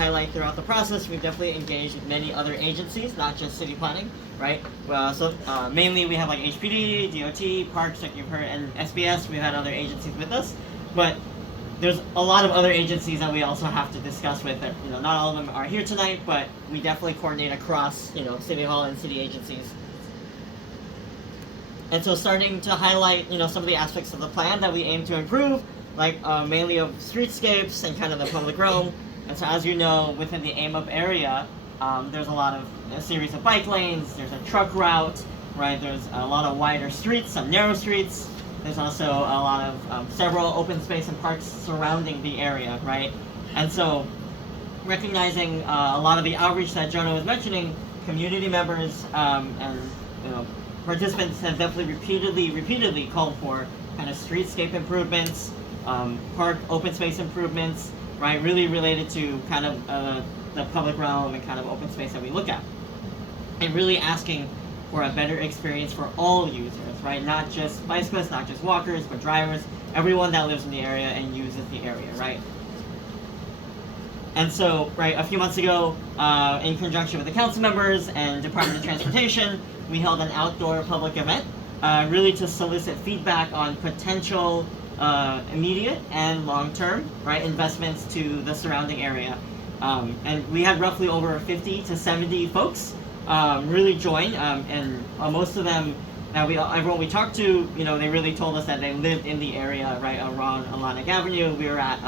highlight throughout the process, we've definitely engaged with many other agencies, not just city planning, right? Mainly we have like HPD, DOT, parks, like you've heard, and SBS. We've had other agencies with us, but there's a lot of other agencies that we also have to discuss with. That, not all of them are here tonight, but we definitely coordinate across, City Hall and city agencies. And so starting to highlight, some of the aspects of the plan that we aim to improve, like mainly of streetscapes and kind of the public realm. And so as you know, within the AAMUP area, there's a series of bike lanes, there's a truck route, right? There's a lot of wider streets, some narrow streets. There's also a lot of several open space and parks surrounding the area, right? And so recognizing a lot of the outreach that Jonah was mentioning, community members and participants have definitely repeatedly called for kind of streetscape improvements, park open space improvements, right? Really related to kind of the public realm and kind of open space that we look at. And really asking for a better experience for all users, right? Not just bicyclists, not just walkers, but drivers, everyone that lives in the area and uses the area, right? And so, right, a few months ago, in conjunction with the council members and Department of Transportation, we held an outdoor public event, really to solicit feedback on potential immediate and long-term, right, investments to the surrounding area. And we had roughly over 50 to 70 folks really join, and most of them, everyone we talked to, they really told us that they lived in the area, right, around Atlantic Avenue. We were at,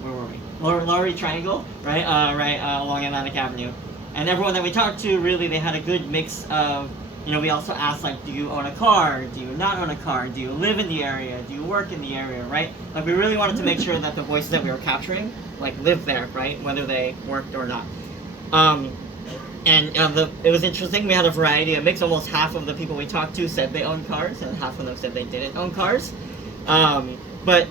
where were we? Lower Triangle, right, along Atlantic Avenue. And everyone that we talked to, really, they had a good mix of, we also asked, like, do you own a car? Do you not own a car? Do you live in the area? Do you work in the area, right? Like, we really wanted to make sure that the voices that we were capturing, like, lived there, right, whether they worked or not. It was interesting. We had a variety, a mix. Almost half of the people we talked to said they owned cars, and half of them said they didn't own cars. But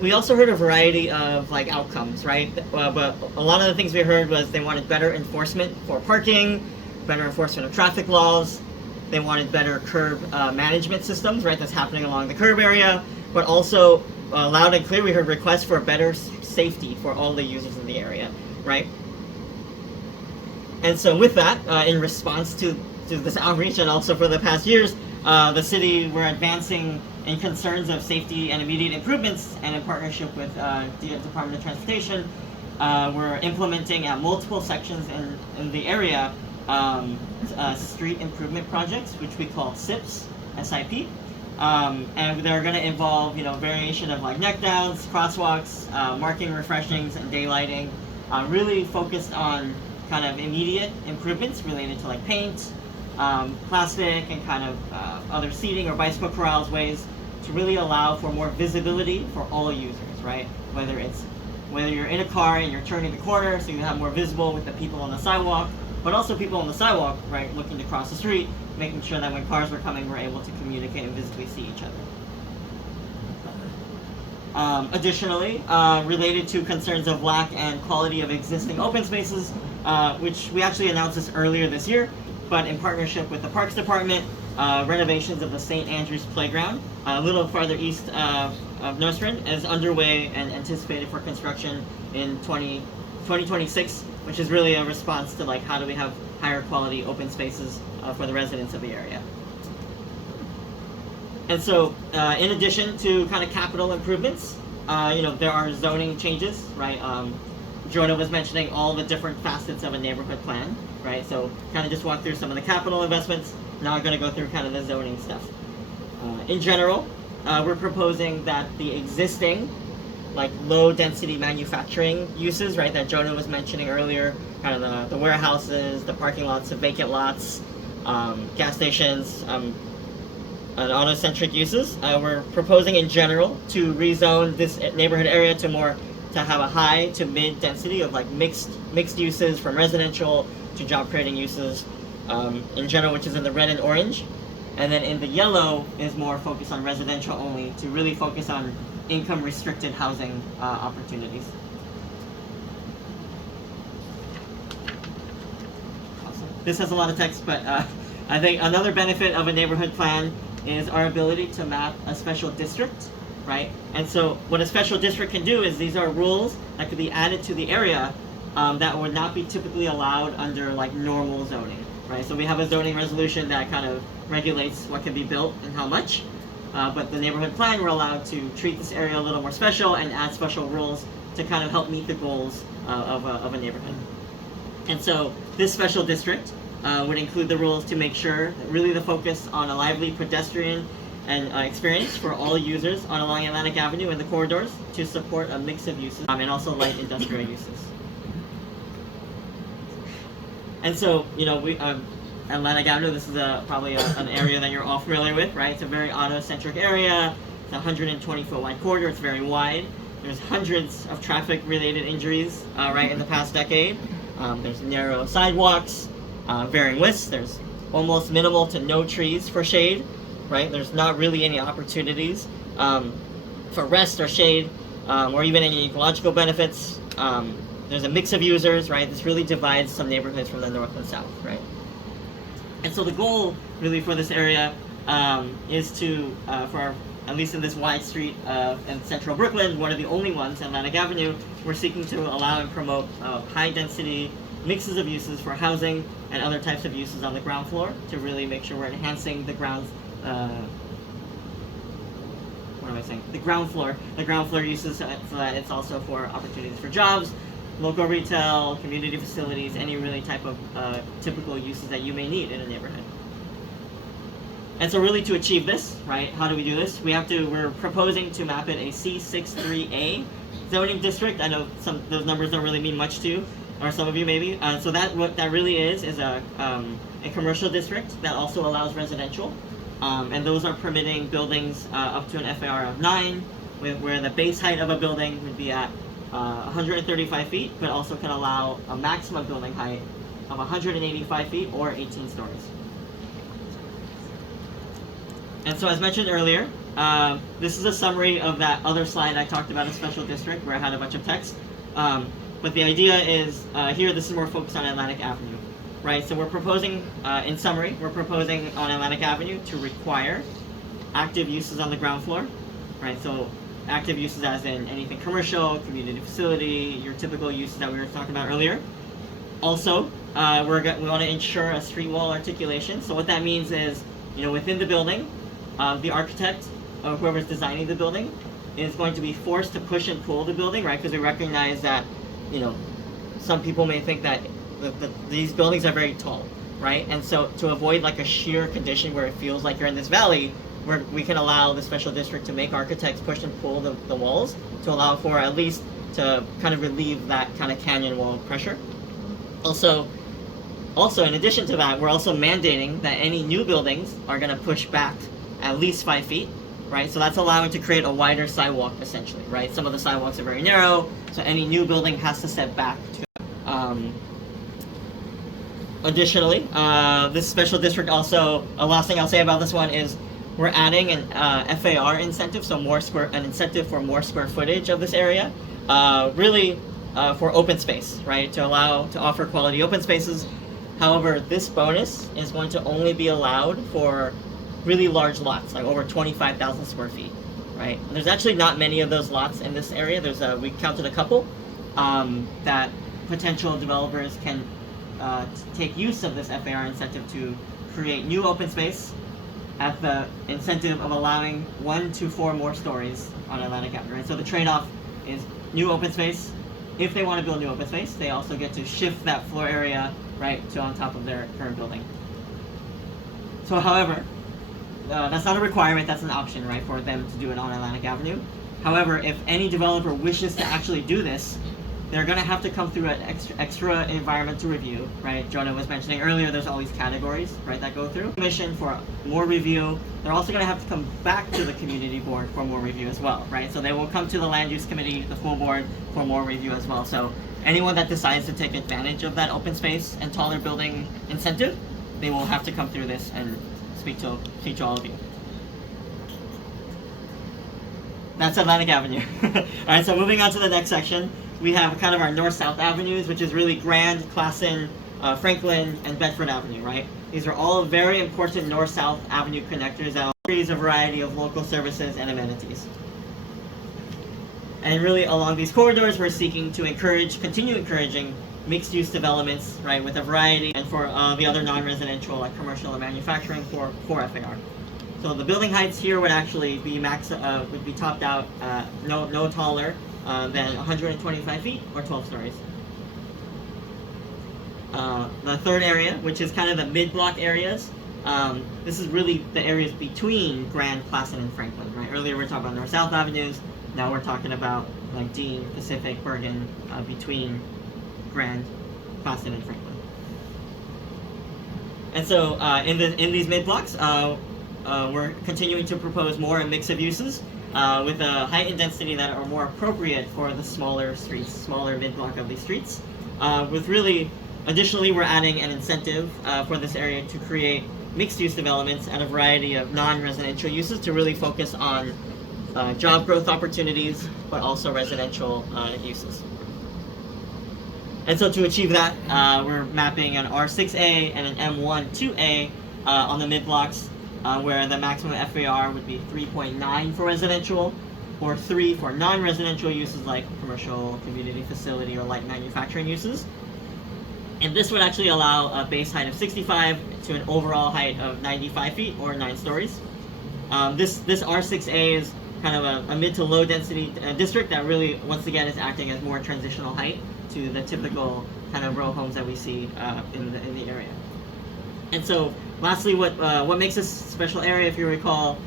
we also heard a variety of like outcomes, right? But a lot of the things we heard was they wanted better enforcement for parking, better enforcement of traffic laws. They wanted better curb management systems, right? That's happening along the curb area. But also, loud and clear, we heard requests for better safety for all the users in the area, right? And so with that, in response to this outreach and also for the past years, the city, we're advancing in concerns of safety and immediate improvements, and in partnership with the Department of Transportation, we're implementing at multiple sections in the area street improvement projects, which we call SIPs, SIP. And they're going to involve, variation of like neck downs, crosswalks, marking refreshings, and daylighting, really focused on kind of immediate improvements related to like paint, plastic, and kind of other seating or bicycle corrals, ways to really allow for more visibility for all users, right? Whether you're in a car and you're turning the corner, so you have more visible with the people on the sidewalk, but also people on the sidewalk, right, looking to cross the street, making sure that when cars were coming, we're able to communicate and visibly see each other. Additionally, related to concerns of lack and quality of existing open spaces, which we actually announced this earlier this year, but in partnership with the Parks Department, renovations of the St. Andrews Playground, a little farther east of Nostrand, is underway and anticipated for construction in 2026, which is really a response to like how do we have higher quality open spaces for the residents of the area. And so, in addition to kind of capital improvements, there are zoning changes, right? Jonah was mentioning all the different facets of a neighborhood plan, right? So kind of just walk through some of the capital investments. Now I'm going to go through kind of the zoning stuff. In general, we're proposing that the existing like low density manufacturing uses, right, that Jonah was mentioning earlier, kind of the warehouses, the parking lots, the vacant lots, gas stations, and auto-centric uses. We're proposing in general to rezone this neighborhood area to have a high to mid density of like mixed uses, from residential to job creating uses in general, which is in the red and orange. And then in the yellow is more focused on residential only, to really focus on income restricted housing opportunities. Awesome. This has a lot of text, but I think another benefit of a neighborhood plan is our ability to map a special district right? And so what a special district can do is these are rules that could be added to the area that would not be typically allowed under like normal zoning, right? So we have a zoning resolution that kind of regulates what can be built and how much, but the neighborhood plan, we're allowed to treat this area a little more special and add special rules to kind of help meet the goals of a neighborhood. And so this special district would include the rules to make sure that really the focus on a lively pedestrian and experience for all users on along Atlantic Avenue and the corridors to support a mix of uses and also light industrial uses. And so, you know, we Atlantic Avenue, this is probably an area that you're all familiar with, right? It's a very auto-centric area. It's a 120-foot wide corridor. It's very wide. There's hundreds of traffic-related injuries, right, in the past decade. There's narrow sidewalks, varying widths. There's almost minimal to no trees for shade, right? There's not really any opportunities for rest or shade, or even any ecological benefits. There's a mix of users, right? This really divides some neighborhoods from the north and south, right? And so the goal really for this area is to, at least in this wide street in central Brooklyn, one of the only ones, Atlantic Avenue, we're seeking to allow and promote high density mixes of uses for housing and other types of uses on the ground floor to really make sure we're enhancing the ground floor uses so that it's also for opportunities for jobs, local retail, community facilities, any really type of typical uses that you may need in a neighborhood. And so really to achieve this, right, how do we do this? We're proposing to map it a C63A zoning district. I know those numbers don't really mean much to you, or some of you maybe. So what that really is a commercial district that also allows residential. And those are permitting buildings up to an FAR of 9, where the base height of a building would be at 135 feet, but also can allow a maximum building height of 185 feet or 18 stories. And so as mentioned earlier, this is a summary of that other slide I talked about, a special district, where I had a bunch of text. But the idea is, here this is more focused on Atlantic Avenue, right? So we're proposing, in summary, we're proposing on Atlantic Avenue to require active uses on the ground floor, right? So active uses as in anything commercial, community facility, your typical uses that we were talking about earlier. Also, we want to ensure a street wall articulation. So what that means is, you know, within the building, the architect or whoever's designing the building is going to be forced to push and pull the building, right? Because we recognize that, you know, some people may think that these buildings are very tall, right? And so to avoid like a sheer condition where it feels like you're in this valley, we can allow the special district to make architects push and pull the walls to allow for at least to kind of relieve that kind of canyon wall pressure. Also, in addition to that, we're also mandating that any new buildings are going to push back at least 5 feet, right? So that's allowing to create a wider sidewalk essentially, right? Some of the sidewalks are very narrow, so any new building has to set back. Additionally, this special district also, last thing I'll say about this one is we're adding an FAR incentive, so an incentive for more square footage of this area, really for open space, right? To offer quality open spaces. However, this bonus is going to only be allowed for really large lots, like over 25,000 square feet, right? And there's actually not many of those lots in this area. We counted a couple that potential developers can take use of this FAR incentive to create new open space at the incentive of allowing 1 to 4 more stories on Atlantic Avenue, right? So the trade-off is new open space. If they want to build new open space, they also get to shift that floor area, right, to on top of their current building. So however, that's not a requirement, that's an option, right, for them to do it on Atlantic Avenue. However, if any developer wishes to actually do this, they're going to have to come through an extra environmental review, right? Jonah was mentioning earlier, there's all these categories, right, that go through. Commission for more review. They're also going to have to come back to the community board for more review as well, right? So they will come to the land use committee, the full board, for more review as well. So anyone that decides to take advantage of that open space and taller building incentive, they will have to come through this and speak to all of you. That's Atlantic Avenue. All right, so moving on to the next section. We have kind of our north-south avenues, which is really Grand, Classen, Franklin, and Bedford Avenue, right? These are all very important north-south avenue connectors that offer a variety of local services and amenities. And really along these corridors, we're seeking to continue encouraging mixed-use developments, right, with a variety, and for the other non-residential, like commercial and manufacturing, for FAR. So the building heights here would actually be would be topped out no taller than 125 feet or 12 stories. The third area, which is kind of the mid-block areas, this is really the areas between Grand, Placid, and Franklin, right? Earlier we were talking about North-South avenues. Now we're talking about like Dean, Pacific, Bergen, between Grand, Placid, and Franklin. And so in these mid-blocks, we're continuing to propose more a mix of uses with a height and density that are more appropriate for the smaller streets, smaller mid-block of these streets. Additionally, we're adding an incentive for this area to create mixed-use developments and a variety of non-residential uses to really focus on job growth opportunities, but also residential uses. And so to achieve that, we're mapping an R6A and an M1-2A on the mid-blocks, where the maximum FAR would be 3.9 for residential, or 3 for non-residential uses like commercial, community facility, or light manufacturing uses. And this would actually allow a base height of 65 to an overall height of 95 feet, or 9 stories. This R6A is kind of a mid to low density district that really, once again, is acting as more transitional height to the typical kind of row homes that we see in the area. And so, lastly, what makes this special area, if you recall,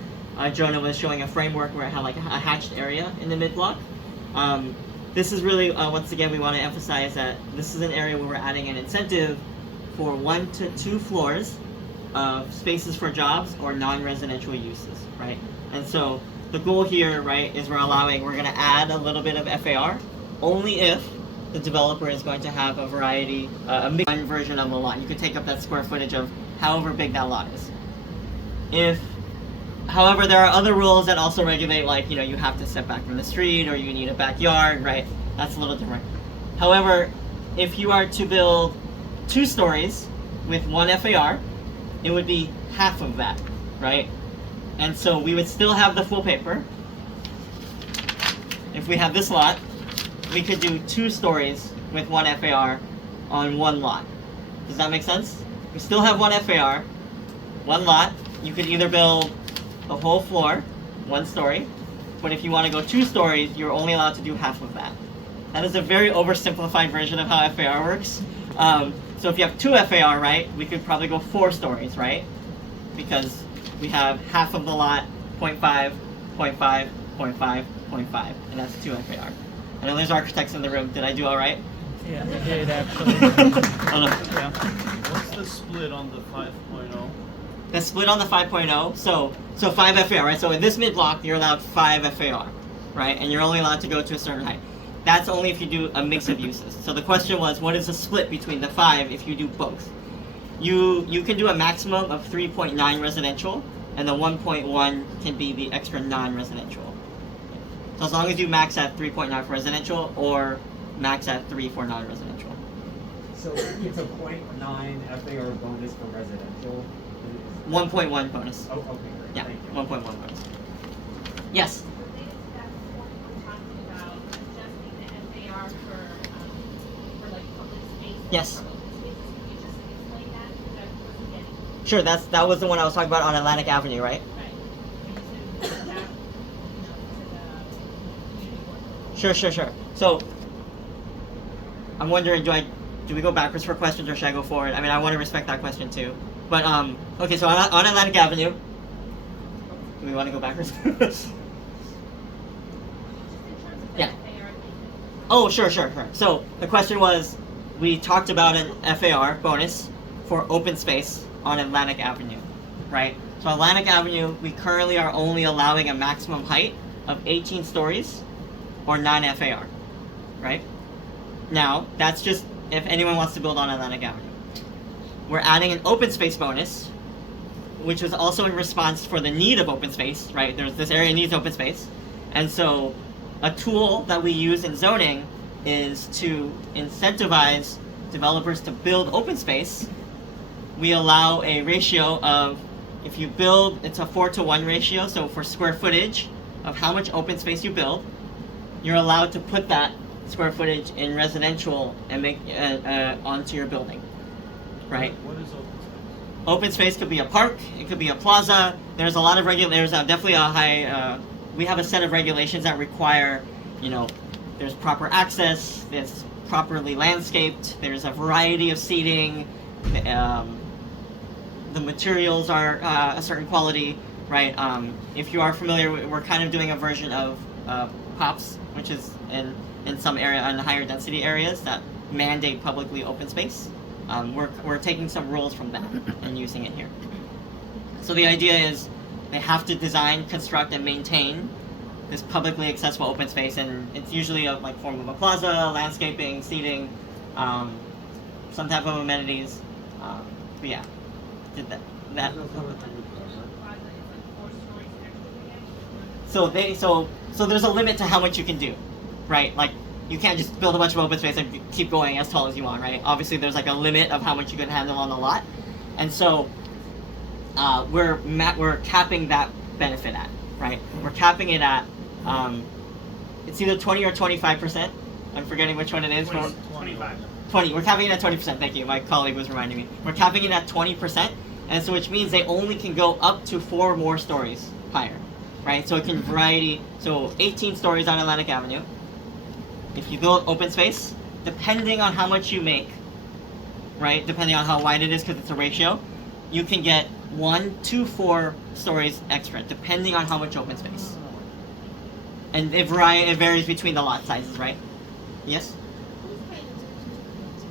Jonah was showing a framework where it had like a hatched area in the mid-block. This is really, once again, we want to emphasize that this is an area where we're adding an incentive for 1 to 2 floors of spaces for jobs or non-residential uses, right? And so the goal here, right, is we're going to add a little bit of FAR only if the developer is going to have a variety, a mixed version of the lot. You could take up that square footage of however big that lot is. However, there are other rules that also regulate, like, you have to step back from the street, or you need a backyard, right? That's a little different. However, if you are to build 2 stories with 1 FAR, it would be half of that, right? And so we would still have the full paper. If we have this lot, we could do 2 stories with 1 FAR on 1 lot. Does that make sense? We still have 1 FAR, 1 lot. You could either build the whole floor, 1 story, but if you want to go 2 stories, you're only allowed to do half of that. That is a very oversimplified version of how FAR works. So if you have 2 FAR, right, we could probably go 4 stories, right? Because we have half of the lot, 0.5, 0.5, 0.5, 0.5, and that's 2 FAR. I know there's architects in the room. Did I do all right? Yeah, you did, actually. Oh, no. Yeah. What's the split on the 5.0? The split on the 5.0, so 5 FAR, right? So in this mid-block, you're allowed 5 FAR, right? And you're only allowed to go to a certain height. That's only if you do a mix of uses. So the question was, what is the split between the 5 if you do both? You can do a maximum of 3.9 residential, and the 1.1 can be the extra non-residential. So as long as you max at 3.9 for residential, or max at 3 for non-residential. So it's a 0.9 FAR bonus for residential? 1.1 bonus. Oh, okay, great. Yeah, Thank you. 1.1 bonus. Yes? Related to that, before we were talking about adjusting the FAR for like public space. Yes. For open spaces. Can you just explain that? Because I wasn't getting. Sure, that was the one I was talking about on Atlantic Avenue, right? Right. And so that, to the community board. Sure. So, I'm wondering, do we go backwards for questions, or should I go forward? I mean, I want to respect that question too. But, okay, so on Atlantic Avenue, do we want to go backwards? Just in terms of the Yeah. FAR. Oh, sure. So, the question was, we talked about an FAR bonus for open space on Atlantic Avenue, right? So Atlantic Avenue, we currently are only allowing a maximum height of 18 stories or 9 FAR, right? Now, that's just if anyone wants to build on Atlantic Avenue. We're adding an open space bonus, which was also in response for the need of open space, right? This area needs open space. And so a tool that we use in zoning is to incentivize developers to build open space. We allow a ratio of, if you build, it's a 4-to-1 ratio, so for square footage of how much open space you build, you're allowed to put that square footage in residential and make onto your building, right? What is open space? Open space could be a park, it could be a plaza. There's a lot of there's definitely a high, we have a set of regulations that require, you know, there's proper access, it's properly landscaped, there's a variety of seating, the materials are a certain quality, right? If you are familiar, we're kind of doing a version of POPs, which is in some area, in higher density areas that mandate publicly open space. We're taking some rules from that and using it here. So the idea is they have to design, construct, and maintain this publicly accessible open space, and it's usually a form of a plaza, landscaping, seating, some type of amenities. But yeah, did that. So there's a limit to how much you can do, right? Like, you can't just build a bunch of open space and keep going as tall as you want, right? Obviously, there's like a limit of how much you can handle on the lot, and so we're capping that benefit at, right? We're capping it at it's either 20 or 25%. I'm forgetting which one it is. 25. 20. We're capping it at 20%. Thank you. My colleague was reminding me. We're capping it at 20%, and so which means they only can go up to 4 more stories higher, right? So it can variety. So 18 stories on Atlantic Avenue. If you build open space, depending on how much you make, right? Depending on how wide it is, because it's a ratio, you can get 1 to 4 stories extra, depending on how much open space. And it varies between the lot sizes, right? Yes? Who's paying attention to the details?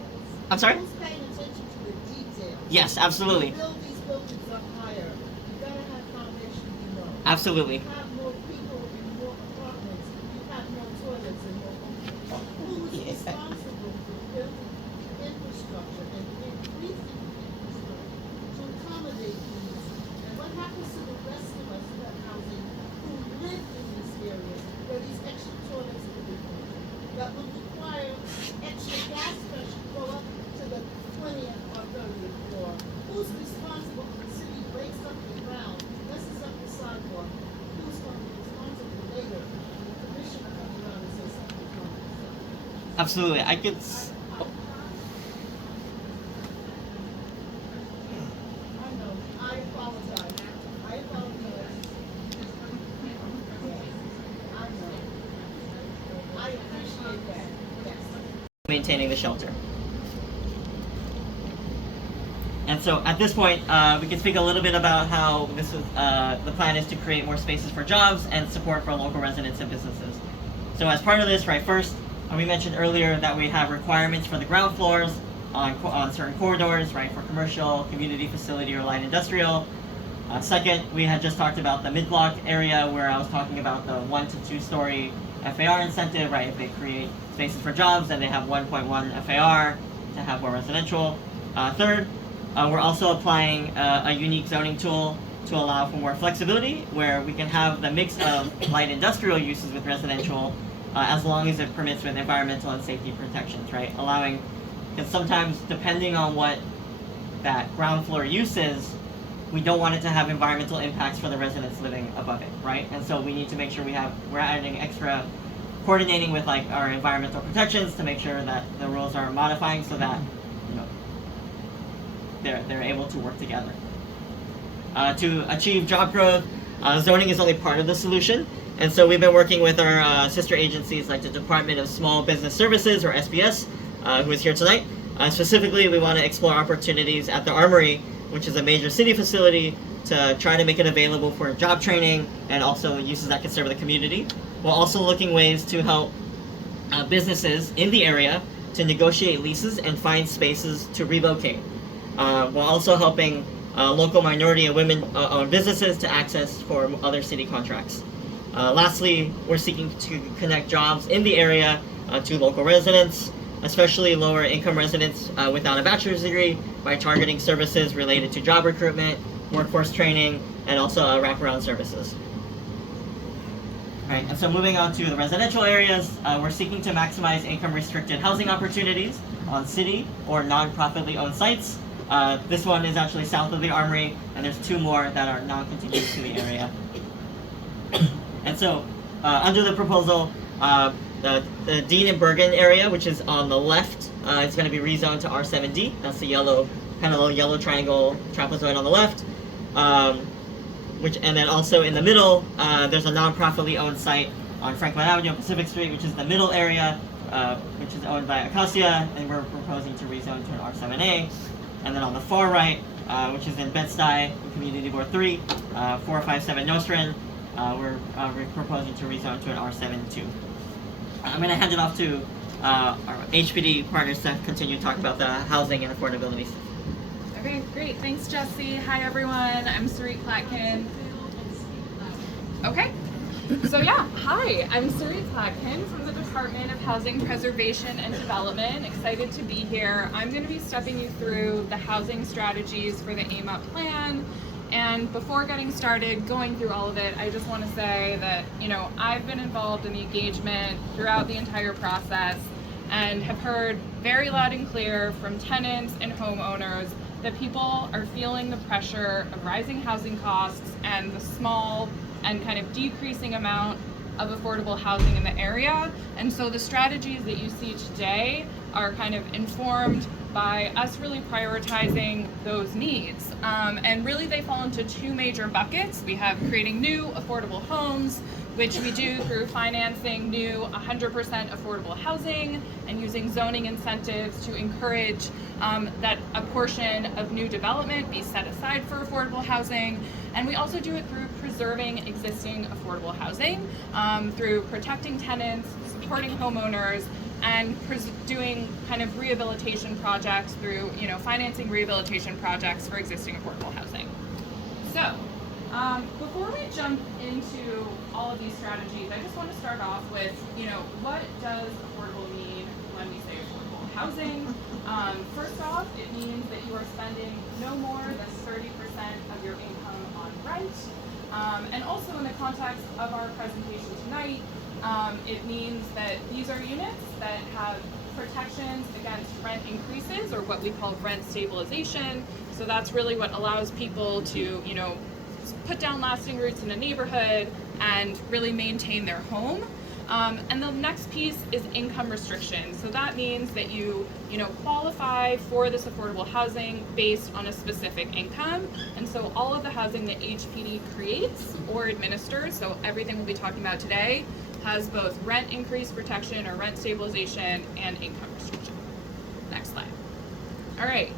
I'm sorry? Who's paying attention to the details? Yes, absolutely. You build these buildings up higher, you gotta have foundation below. Absolutely. You have more people in more apartments, you have more toilets and more. Who's responsible for building the infrastructure and increasing the infrastructure to accommodate these? And what happens to the rest of us who have housing, who live in this area, where these extra toilets will be put? That would require extra gas pressure to go up to the 20th or 30th floor. Who's responsible if the city breaks up the ground, messes up the sidewalk? Who's going to be responsible later when the commissioner comes around and says something's wrong? Absolutely. I could. I know, I apologize. I apologize. Yes, I know. I appreciate that, yes. Maintaining the shelter. And so at this point, we can speak a little bit about how this is, the plan is to create more spaces for jobs and support for local residents and businesses. So as part of this, right, first, we mentioned earlier that we have requirements for the ground floors on certain corridors, right, for commercial, community facility, or light industrial. Second, we had just talked about the mid-block area where I was talking about the 1 to 2 story FAR incentive, right? If they create spaces for jobs, then they have 1.1 FAR to have more residential. Third, we're also applying a unique zoning tool to allow for more flexibility, where we can have the mix of light industrial uses with residential, as long as it permits with environmental and safety protections, right? Allowing, because sometimes depending on what that ground floor use is, we don't want it to have environmental impacts for the residents living above it, right? And so we need to make sure we're adding extra coordinating with like our environmental protections to make sure that the rules are modifying so that, you know, they're able to work together. To achieve job growth, zoning is only part of the solution, and so we've been working with our sister agencies like the Department of Small Business Services, or SBS, who is here tonight. Specifically, we want to explore opportunities at the Armory, which is a major city facility, to try to make it available for job training and also uses that can serve the community. We're also looking ways to help businesses in the area to negotiate leases and find spaces to relocate, while also helping local minority and women-owned businesses to access for other city contracts. Lastly, we're seeking to connect jobs in the area to local residents, especially lower income residents without a bachelor's degree, by targeting services related to job recruitment, workforce training, and also wraparound services. Right, and so moving on to the residential areas, we're seeking to maximize income-restricted housing opportunities on city or non-profitly owned sites. This one is actually south of the Armory, and there's 2 more that are non-contiguous to the area. And so, under the proposal, The Dean and Bergen area, which is on the left, is going to be rezoned to R7D. That's the yellow, kind of little yellow triangle trapezoid on the left. And then also in the middle, there's a non-profitly owned site on Franklin Avenue on Pacific Street, which is the middle area, which is owned by Acacia, and we're proposing to rezone to an R7A. And then on the far right, which is in Bed-Stuy, Community Board 3, 457 Nostrand, we're proposing to rezone to an R7-2. I'm going to hand it off to our HPD partners to continue to talk about the housing and affordability. Okay, great. Thanks, Jesse. Hi, everyone. I'm Sarit Platkin. Okay. So yeah, hi. I'm Sarit Platkin from the Department of Housing Preservation and Development. Excited to be here. I'm going to be stepping you through the housing strategies for the AAMUP plan. And before getting started, going through all of it, I just want to say that, I've been involved in the engagement throughout the entire process and have heard very loud and clear from tenants and homeowners that people are feeling the pressure of rising housing costs and the small and kind of decreasing amount of affordable housing in the area. And so the strategies that you see today are kind of informed by us really prioritizing those needs. And really they fall into two major buckets. We have creating new affordable homes, which we do through financing new 100% affordable housing and using zoning incentives to encourage that a portion of new development be set aside for affordable housing. And we also do it through preserving existing affordable housing, through protecting tenants, supporting homeowners, and doing kind of rehabilitation projects through, financing rehabilitation projects for existing affordable housing. So, before we jump into all of these strategies, I just want to start off with, what does affordable mean when we say affordable housing? First off, it means that you are spending no more than 30% of your income on rent. And also in the context of our presentation tonight, it means that these are units that have protections against rent increases, or what we call rent stabilization. So that's really what allows people to, put down lasting roots in a neighborhood and really maintain their home. And the next piece is income restriction. So that means that you qualify for this affordable housing based on a specific income. And so all of the housing that HPD creates or administers, so everything we'll be talking about today, has both rent increase protection or rent stabilization and income restriction. Next slide. All right.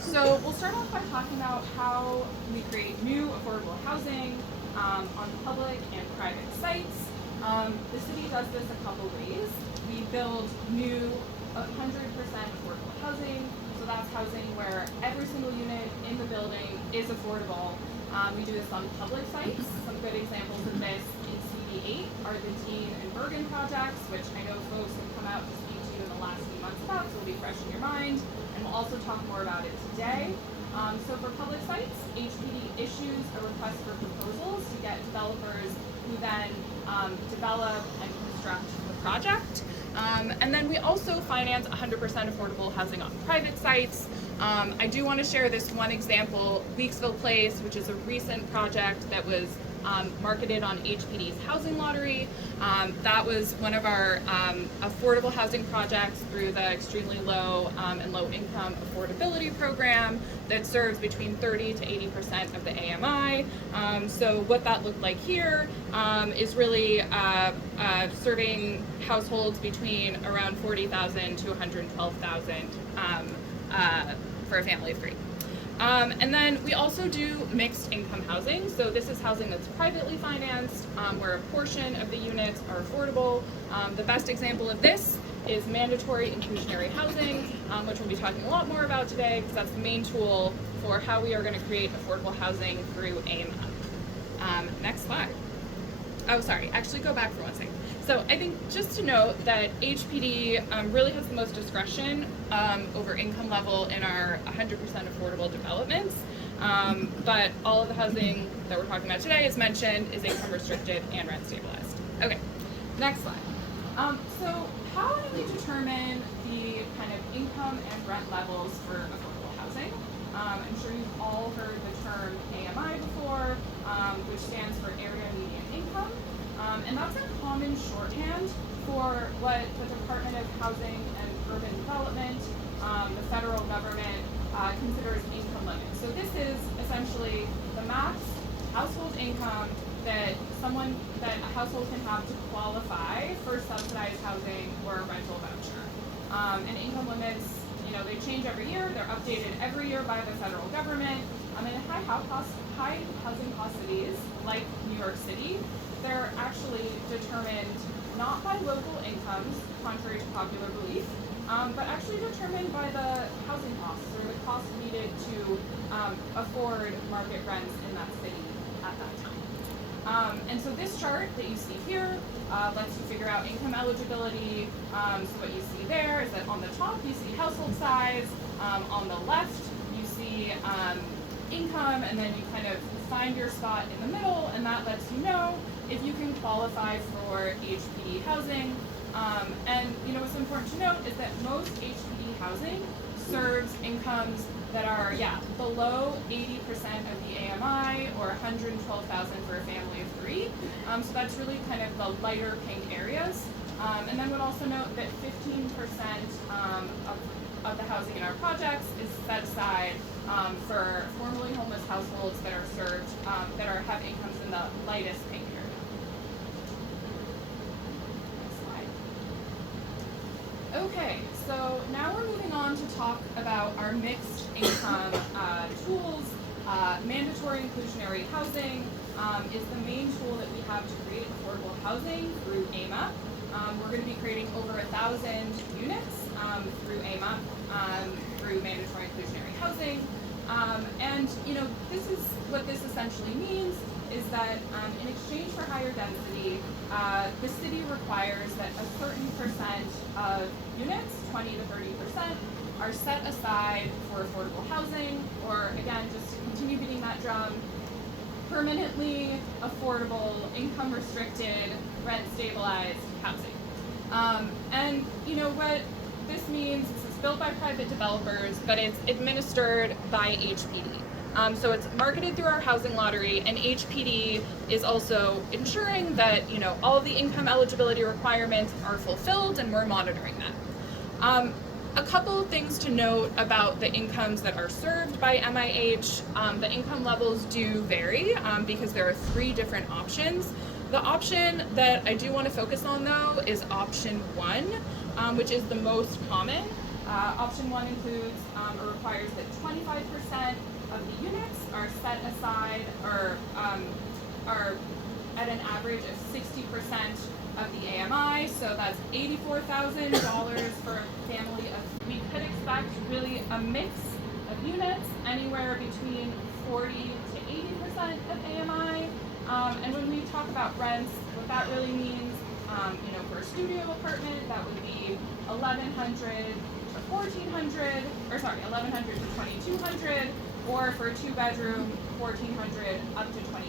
So we'll start off by talking about how we create new affordable housing on public and private sites. The city does this a couple ways. We build new 100% affordable housing. So that's housing where every single unit in the building is affordable. We do this on public sites. Some good examples of this in CB8 are the Dean and Bergen projects, which I know folks have come out to speak to you in the last few months about, so will be fresh in your mind. And we'll also talk more about it today. So for public sites, HPD issues a request for proposals to get developers who then develop and construct the project. And then we also finance 100% affordable housing on private sites. I do want to share this one example, Weeksville Place, which is a recent project that was marketed on HPD's housing lottery. That was one of our affordable housing projects through the extremely low and low income affordability program that serves between 30 to 80% of the AMI. So what that looked like here is really serving households between around 40,000 to 112,000 for a family of three. And then we also do mixed income housing. So this is housing that's privately financed, where a portion of the units are affordable. The best example of this is mandatory inclusionary housing, which we'll be talking a lot more about today, because that's the main tool for how we are going to create affordable housing through AAMUP. Next slide. Oh, sorry, actually go back for 1 second. So I think just to note that HPD really has the most discretion over income level in our 100% affordable developments. But all of the housing that we're talking about today, as mentioned, is income restricted and rent stabilized. Okay, next slide. So how do we determine the kind of income and rent levels for affordable housing? I'm sure you've all heard the term AMI before, which stands for Area Median Income. And that's a common shorthand for what the Department of Housing and Urban Development, the federal government, considers income limits. So this is essentially the max household income that a household can have to qualify for subsidized housing or a rental voucher. And income limits, they change every year. They're updated every year by the federal government. And high housing cost cities like New York City, they're actually determined not by local incomes, contrary to popular belief, but actually determined by the housing costs or the cost needed to afford market rents in that city at that time. And so this chart that you see here lets you figure out income eligibility. So what you see there is that on the top you see household size, on the left you see income, and then you kind of find your spot in the middle, and that lets you know if you can qualify for HPD housing. And what's important to note is that most HPD housing serves incomes that are below 80% of the AMI or 112,000 for a family of 3. So that's really kind of the lighter pink areas. And then would also note that 15% of the housing in our projects is set aside for formerly homeless households that are served that have incomes in the lightest pink area. Okay, so now we're moving on to talk about our mixed income tools. Mandatory inclusionary housing is the main tool that we have to create affordable housing through AAMUP. We're going to be creating over 1,000 units through AAMUP, through mandatory inclusionary housing. And this is what this essentially means is that in exchange for higher density, the city requires that a certain percent of units, 20 to 30%, are set aside for affordable housing, or again, just continue beating that drum, permanently affordable, income restricted, rent stabilized housing. And what this means is it's built by private developers, but it's administered by HPD. So it's marketed through our housing lottery, and HPD is also ensuring that all of the income eligibility requirements are fulfilled, and we're monitoring that. A couple of things to note about the incomes that are served by MIH. The income levels do vary because there are 3 different options. The option that I do want to focus on though is option 1, which is the most common. Option 1 includes or requires that 25% of the units are set aside or are at an average of 60% of the AMI, so that's $84,000 for a family of. We could expect really a mix of units, anywhere between 40 to 80% of AMI. And when we talk about rents, what that really means, for a studio apartment, that would be $1,100 to $1,400, or sorry, $1,100 to $2,200, or for a 2-bedroom, $1,400 up to $2,800.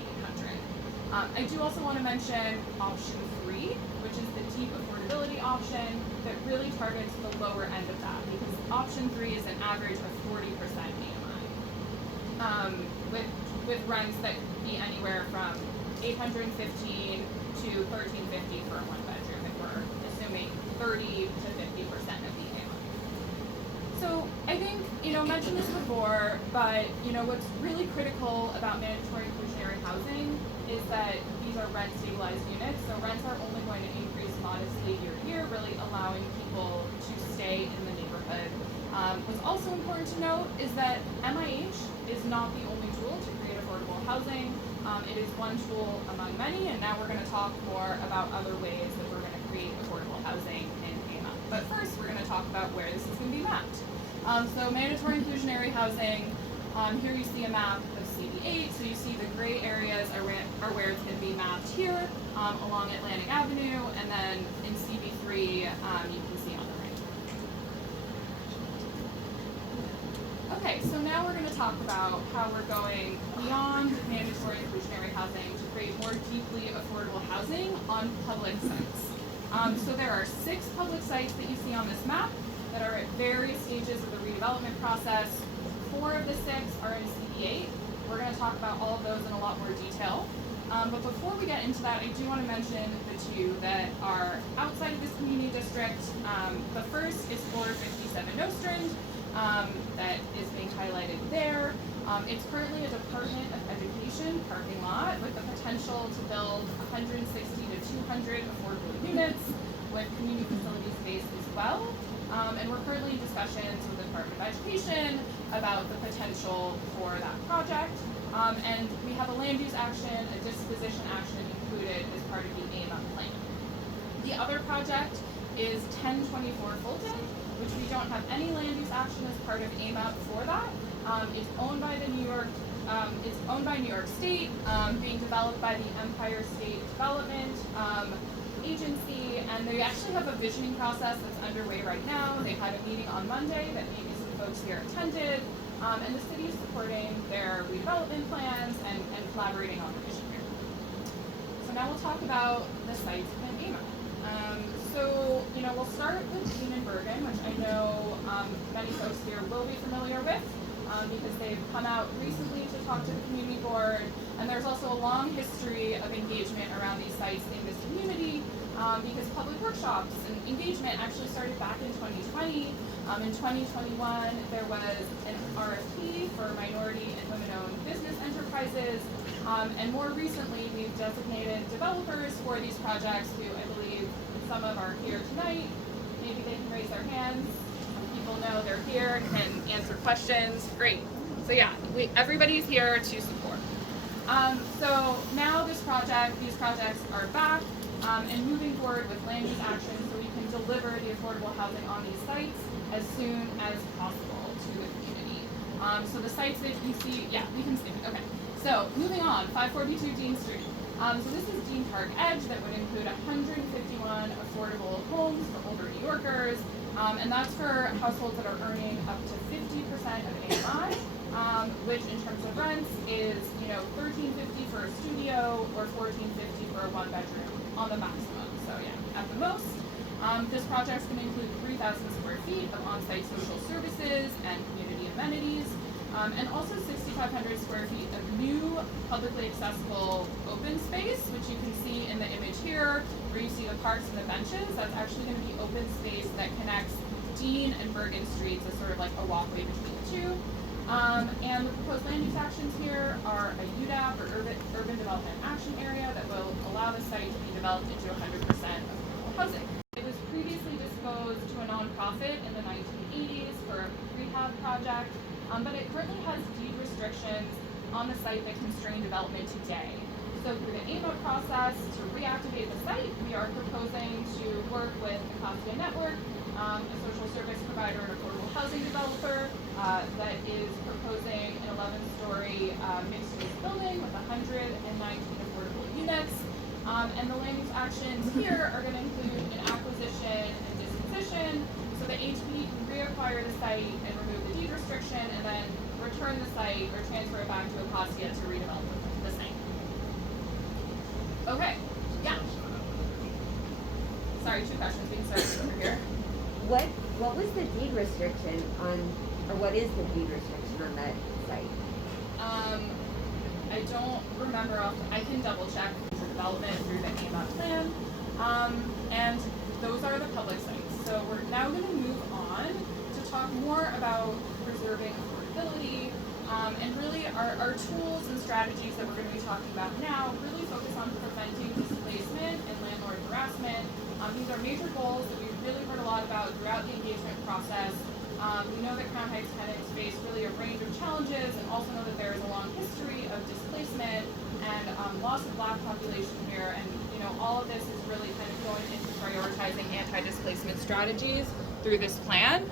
I do also want to mention option 3, which is the deep affordability option that really targets the lower end of that, because option 3 is an average of 40% AMI, with rents that could be anywhere from $815 to $1,350 for a 1-bedroom, if we're assuming 30 to 50% of the AMI. So I think, I mentioned this before, but what's really critical about mandatory inclusionary housing is that these are rent stabilized units, so rents are only going to increase modestly year to year, really allowing people to stay in the neighborhood. What's also important to note is that MIH is not the only tool to create affordable housing. It is one tool among many, and now we're going to talk more about other ways that we're going to create affordable housing in AAMUP. But first, we're going to talk about where this is going to be mapped. So mandatory inclusionary housing, here you see a map of CB8, so you see the gray areas are where it's going to be mapped here along Atlantic Avenue, and then in CB3 you can see on the right. Okay, so now we're going to talk about how we're going beyond mandatory inclusionary housing to create more deeply affordable housing on public sites. So there are 6 public sites that you see on this map that are at various stages of the redevelopment process. 4 of the 6 are in CB8. We're going to talk about all of those in a lot more detail. But before we get into that, I do want to mention the two that are outside of this community district. The first is 457 Nostrand, that is being highlighted there. It's currently a Department of Education parking lot with the potential to build 160 to 200 affordable units with community facility space as well. And we're currently in discussions with the Department of Education about the potential for that project. And we have a land use action, a disposition action included as part of the AAMUP plan. The other project is 1024 Fulton, which we don't have any land use action as part of AAMUP for that. It's owned by New York State, being developed by the Empire State Development Agency, and they actually have a visioning process that's underway right now. They had a meeting on Monday that maybe some folks here attended, and the city is supporting their redevelopment plans and collaborating on the vision here. So now we'll talk about the sites within AAMUP. So, we'll start with Dean and Bergen, which I know many folks here will be familiar with because they've come out recently to talk to the community board, and there's also a long history of engagement around these sites in this community because public workshops and engagement actually started back in 2020. In 2021, there was an RFP for minority and women-owned business enterprises, and more recently, we've designated developers for these projects who I believe some of are here tonight. Maybe they can raise their hands. Some people know they're here and can answer questions. Great. So yeah, everybody's here to support. So now these projects are back and moving forward with land use action so we can deliver the affordable housing on these sites as soon as possible to the community. So the sites that you see, yeah, we can see. Okay. So moving on, 542 Dean Street. So this is Dean Park Edge that would include 151 affordable homes for older New Yorkers, and that's for households that are earning up to 50% of AMI, which in terms of rents is $13.50 for a studio or $14.50 for a one-bedroom on the maximum. So yeah, at the most. This project's going to include 3,000 square feet of on-site social services and community amenities. And also 6,500 square feet of new publicly accessible open space, which you can see in the image here, where you see the parks and the benches. That's actually going to be open space that connects Dean and Bergen Streets as sort of like a walkway between the two. And the proposed land use actions here are a UDAP, or Urban Development Action Area, that will allow the site to be developed into 100% affordable housing. It was previously disposed to a nonprofit in the 1980s for a rehab project. But it currently has deed restrictions on the site that constrain development today. So through the AAMUP process to reactivate the site, we are proposing to work with the Costa Network, a social service provider and affordable housing developer that is proposing an 11-story mixed-use building with 119 affordable units. And the land use actions here are going to include an acquisition and disposition. So the HB can reacquire the site and remove the deed restriction and then return the site or transfer it back to Acacia to redevelop the site. Okay, yeah. Sorry, two questions being started over here. What was the deed restriction on, or what is the deed restriction on that site? I don't remember. I can double check the development through the AAMUP plan. And those are the public sites. So we're now going to move on to talk more about preserving affordability, and really our tools and strategies that we're going to be talking about now really focus on preventing displacement and landlord harassment. These are major goals that we've really heard a lot about throughout the engagement process. We know that Crown Heights tenants face really a range of challenges, and also know that there is a long history of displacement and loss of Black population here, and all of this is really kind of going into prioritizing anti-displacement strategies through this plan.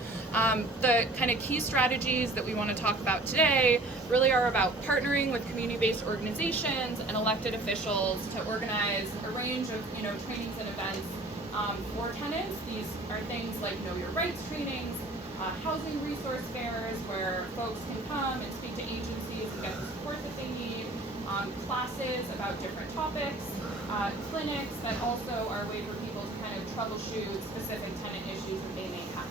The kind of key strategies that we want to talk about today really are about partnering with community-based organizations and elected officials to organize a range of trainings and events for tenants. These are things like Know Your Rights trainings, housing resource fairs where folks can come and speak to agencies and get the support that they need, classes about different topics, clinics that also are a way for people to kind of troubleshoot specific tenant issues that they may have.